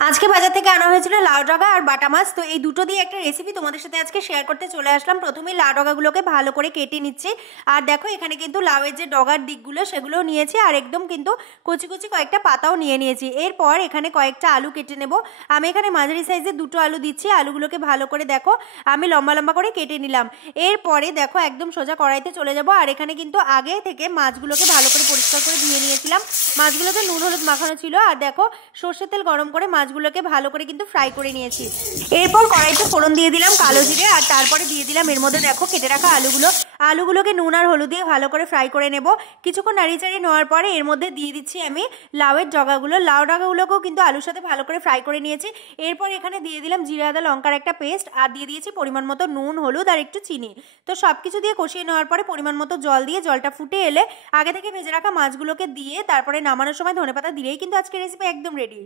আজকে বাজার থেকে আনা হয়েছিল লাউ ডগা আর বাটা মাছ। তো এই দুটো দিয়ে একটা রেসিপি তোমাদের সাথে আজকে শেয়ার করতে চলে আসলাম। প্রথমেই লাউ ডগাগুলোকে ভালো করে কেটে নিচ্ছি। আর দেখো এখানে কিন্তু লাউয়ের যে ডগার দিকগুলো সেগুলোও নিয়েছি, আর একদম কিন্তু কচি কচি কয়েকটা পাতাও নিয়ে নিয়েছি। এরপর এখানে কয়েকটা আলু কেটে নেব। আমি এখানে মাঝারি সাইজের দুটো আলু দিচ্ছি। আলুগুলোকে ভালো করে দেখো আমি লম্বা লম্বা করে কেটে নিলাম। এরপরে দেখো একদম সোজা কড়াইতে চলে যাব। আর এখানে কিন্তু আগে থেকে মাছগুলোকে ভালো করে পরিষ্কার করে ধুয়ে নিয়েছিলাম। মাছগুলোতে নুন হলুদ মাখানো ছিল। আর দেখো সর্ষের তেল গরম করে মাছগুলোকে ভালো করে কিন্তু ফ্রাই করে নিয়েছি। এরপর কড়াইতে ফোড়ন দিয়ে দিলাম কালো জিরে, আর তারপরে দিয়ে দিলাম এর মধ্যে দেখো কেটে রাখা আলুগুলোকে নুন আর হলুদ দিয়ে ভালো করে ফ্রাই করে নেব। কিছুক্ষণ নাড়িয়ে চাড়িয়ে নেওয়ার পরে এর মধ্যে দিয়ে দিচ্ছি আমি লাউয়ের ডগাগুলো। লাউ ডগাগুলোকেও কিন্তু আলুর সাথে ভালো করে ফ্রাই করে নিয়েছি। এরপর এখানে দিয়ে দিলাম জিরা আদা লঙ্কার একটা পেস্ট, আর দিয়ে দিয়েছি পরিমাণ মতো নুন হলুদ আর একটু চিনি। তো সব কিছু দিয়ে কষিয়ে নেওয়ার পরে পরিমাণ মতো জল দিয়ে জলটা ফুটে এলে আগে থেকে ভেজে রাখা মাছগুলোকে দিয়ে তারপরে নামানোর সময় ধনেপাতা দিলেই কিন্তু আজকে রেসিপি একদম রেডি।